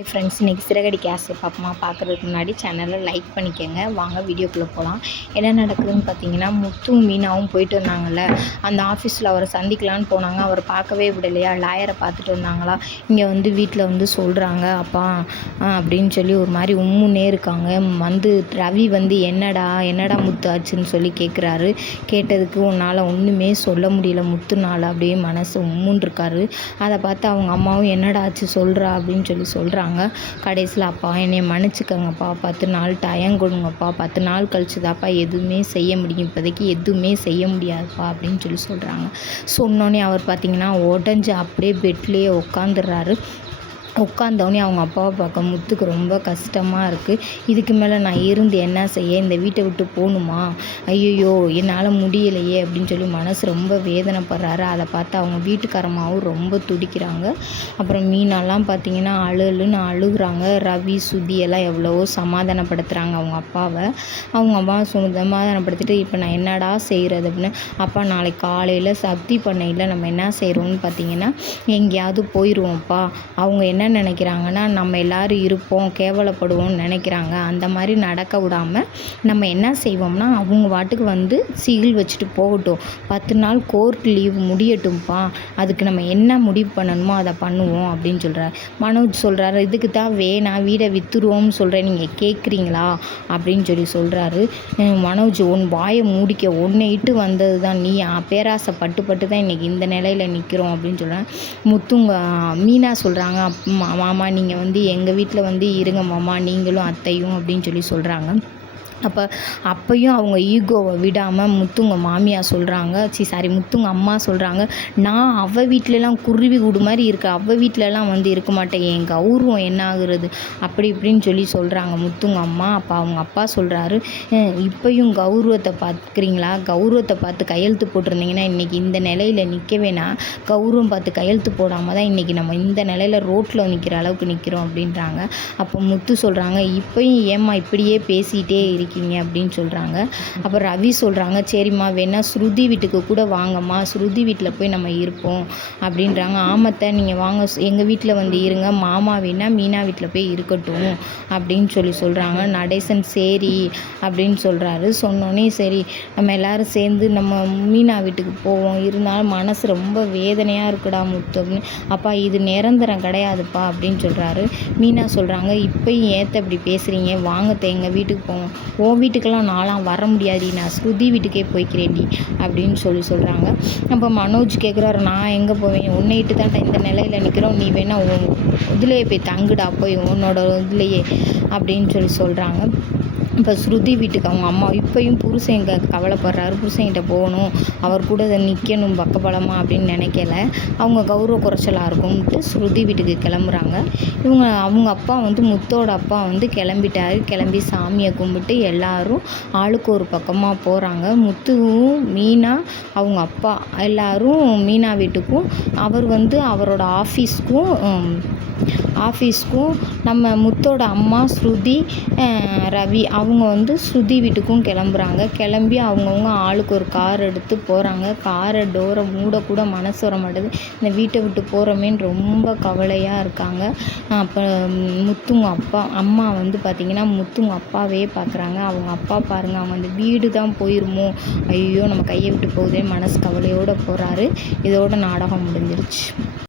Hi friends, இன்றைக்கி சிறகடி கேஸை பார்ப்போமா? பார்க்குறதுக்கு முன்னாடி சேனலை லைக் பண்ணிக்கோங்க. வாங்க வீடியோக்குள்ளே போகலாம். என்ன நடக்குதுன்னு பார்த்தீங்கன்னா, முத்துவும் மீனாவும் போயிட்டு வந்தாங்கள்ல, அந்த ஆஃபீஸில் அவரை சந்திக்கலான்னு போனாங்க. அவரை பார்க்கவே விடலையா, லாயரை பார்த்துட்டு வந்தாங்களா, இங்கே வந்து வீட்டில் வந்து சொல்கிறாங்க அப்பா அப்படின்னு சொல்லி ஒரு மாதிரி உம்முன்னே இருக்காங்க. வந்து ரவி வந்து என்னடா முத்து ஆச்சுன்னு சொல்லி கேட்குறாரு. கேட்டதுக்கு உன்னால் ஒன்றுமே சொல்ல முடியல முத்துனால், அப்படியே மனசு உம்முன்னு இருக்காரு. அதை பார்த்து அவங்க அம்மாவும் என்னடா ஆச்சு சொல்கிறா அப்படின்னு சொல்லி சொல்கிறாங்க. கடைசியில் அப்பா என்னை மன்னிச்சுக்கங்கப்பா, 10 நாள் டயம் கொடுங்கப்பா, 10 நாள் கழிச்சு தான்ப்பா எதுவுமே செய்ய முடியும், இப்போதைக்கு எதுவுமே செய்ய முடியாதுப்பா அப்படின்னு சொல்லி சொல்கிறாங்க. சொன்னோன்னே அவர் பார்த்திங்கன்னா உடஞ்சி அப்படியே பெட்லேயே உட்காந்துடுறாரு. உட்காந்தோடனே அவங்க அப்பாவை பார்க்க முத்துக்கு ரொம்ப கஷ்டமாக இருக்குது. இதுக்கு மேலே நான் இருந்து என்ன செய்ய, இந்த வீட்டை விட்டு போகணுமா, ஐயோ என்னால் முடியலையே அப்படின்னு சொல்லி மனசு ரொம்ப வேதனைப்படுறாரு. அதை பார்த்து அவங்க வீட்டுக்காரமாவும் ரொம்ப துடிக்கிறாங்க. அப்புறம் மீனாலாம் பார்த்திங்கன்னா அழுன்னு அழுகுறாங்க. ரவி சுதி எல்லாம் எவ்வளவோ சமாதானப்படுத்துகிறாங்க அவங்க அப்பாவை. அவங்க அம்மா சமாதானப்படுத்திட்டு இப்போ நான் என்னடா செய்கிறது அப்படின்னு, அப்பா நாளைக்கு காலையில் சக்தி பண்ணையில் நம்ம என்ன செய்கிறோம்னு பார்த்திங்கன்னா எங்கேயாவது போயிடுவோம்ப்பா, அவங்க என்ன நினைக்கிறாங்கன்னா நம்ம எல்லோரும் இருப்போம் கேவலப்படுவோம்னு நினைக்கிறாங்க. அந்த மாதிரி நடக்க விடாமல் நம்ம என்ன செய்வோம்னா அவங்க வாட்டுக்கு வந்து சீல் வச்சுட்டு போகட்டும், 10 நாள் கோர்ட் லீவ் முடியட்டும்ப்பா, அதுக்கு நம்ம என்ன முடிவு பண்ணணுமோ அதை பண்ணுவோம் அப்படின்னு சொல்கிறார். மனோஜ் சொல்கிறாரு, இதுக்கு தான் வேணாம் வீடை விற்றுருவோம்னு சொல்கிறேன், நீங்கள் கேட்குறீங்களா அப்படின்னு சொல்லி சொல்கிறாரு. மனோஜ் உன் வாயை மூடிக்க, ஒன்றை இட்டு வந்தது தான், நீ பேராசைப்பட்டு தான் இன்றைக்கி இந்த நிலையில் நிற்கிறோம் அப்படின்னு சொல்கிறேன். முத்துங்க மீனா சொல்கிறாங்க, மாமா நீங்கள் வந்து எங்கள் வீட்டில் வந்து இருங்க மாமா, நீங்களும் அத்தையும் அப்படின்னு சொல்லி சொல்கிறாங்க. அப்பையும் அவங்க ஈகோவை விடாமல் முத்துங்க மாமியார் சொல்கிறாங்க, முத்துங்க அம்மா சொல்கிறாங்க, நான் அவள் வீட்டிலலாம் குருவி கூடு மாதிரி இருக்க, அவள் வீட்டிலலாம் வந்து இருக்க மாட்டேன், என் கௌரவம் என்ன ஆகுறது அப்படி இப்படின்னு சொல்லி சொல்கிறாங்க முத்துங்க அம்மா. அப்போ அவங்க அப்பா சொல்கிறாரு, இப்பையும் கௌரவத்தை பார்க்குறீங்களா, கௌரவத்தை பார்த்து கையெழுத்து போட்டிருந்தீங்கன்னா இன்றைக்கி இந்த நிலையில் நிற்க வேணாம், கௌரவம் பார்த்து கையெழுத்து போடாமல் தான் இன்றைக்கி நம்ம இந்த நிலையில் ரோட்டில் நிற்கிற அளவுக்கு நிற்கிறோம் அப்படின்றாங்க. அப்போ முத்து சொல்கிறாங்க, இப்பையும் ஏம்மா இப்படியே பேசிகிட்டே இருக்கீங்க அப்படின்னு சொல்கிறாங்க. அப்புறம் ரவி சொல்கிறாங்க, சரிம்மா வேணா ஸ்ருதி வீட்டுக்கு கூட வாங்கம்மா, ஸ்ருதி வீட்டில் போய் நம்ம இருப்போம் அப்படின்றாங்க. ஆமத்தை நீங்கள் வாங்க எங்கள் வீட்டில் வந்து இருங்க, மாமா வேணா மீனா வீட்டில் போய் இருக்கட்டும் அப்படின்னு சொல்லி சொல்கிறாங்க. நடேசன் சரி அப்படின்னு சொல்கிறாரு. சொன்னோன்னே சரி நம்ம எல்லோரும் சேர்ந்து நம்ம மீனா வீட்டுக்கு போவோம், இருந்தாலும் மனசு ரொம்ப வேதனையாக இருக்குடா முத்து அப்படின்னு. அப்பா இது நிரந்தரம் கிடையாதுப்பா அப்படின்னு சொல்கிறாரு. மீனா சொல்கிறாங்க, இப்போயும் ஏற்ற இப்படி பேசுகிறீங்க, வாங்கத்தை எங்கள் வீட்டுக்கு போவோம், ஓ வீட்டுக்கெல்லாம் நான்லாம் வர முடியாது, நான் ஸ்ருதி வீட்டுக்கே போய்க்கிறேன்டி அப்படின்னு சொல்லி சொல்கிறாங்க. அப்போ மனோஜ் கேட்குறாரு, நான் எங்கே போவேன், உன்னை இட்டு தான்டா இந்த நிலையில் நிற்கிறோம், நீ வேணா இதுலேயே போய் தங்குடா போய் உன்னோட இதுலேயே அப்படின்னு சொல்லி சொல்கிறாங்க. இப்போ ஸ்ருதி வீட்டுக்கு அவங்க அம்மா இப்போயும் புருஷன் எங்கே கவலைப்படுறாரு, புருஷன்கிட்ட போகணும், அவர் கூட நிற்கணும் பக்கபலமாக அப்படின்னு நினைக்கல, அவங்க கௌரவ குறைச்சலாக இருக்கும்ட்டு ஸ்ருதி வீட்டுக்கு கிளம்புறாங்க. அவங்க அப்பா வந்து முத்தோட அப்பா வந்து கிளம்பிட்டாரு. கிளம்பி சாமியை கும்பிட்டு எல்லாரும் ஆளுக்கு ஒரு பக்கமாக போகிறாங்க. முத்துவும் மீனா அவங்க அப்பா எல்லோரும் மீனா வீட்டுக்கும், அவர் வந்து அவரோட ஆஃபீஸ்க்கும் நம்ம முத்தோட அம்மா ஸ்ருதி ரவி அவங்க வந்து ஸ்ருதி வீட்டுக்கும் கிளம்புறாங்க. கிளம்பி அவங்கவுங்க ஆளுக்கு ஒரு கார் எடுத்து போகிறாங்க. காரை டோரை மூடக்கூட மனசு வர மாட்டேது, இந்த வீட்டை விட்டு போகிறோமேன்னு ரொம்ப கவலையாக இருக்காங்க. அப்போ முத்துங்க அம்மா வந்து பார்த்திங்கன்னா முத்துங்க அப்பாவே பார்க்குறாங்க. அவங்க அப்பா பாருங்கள், அவங்க அந்த வீடு தான் போயிருமோ, ஐயோ நம்ம கையை விட்டு போகுதே மனசு கவலையோடு போகிறாரு. இதோட நாடகம் முடிஞ்சிருச்சு.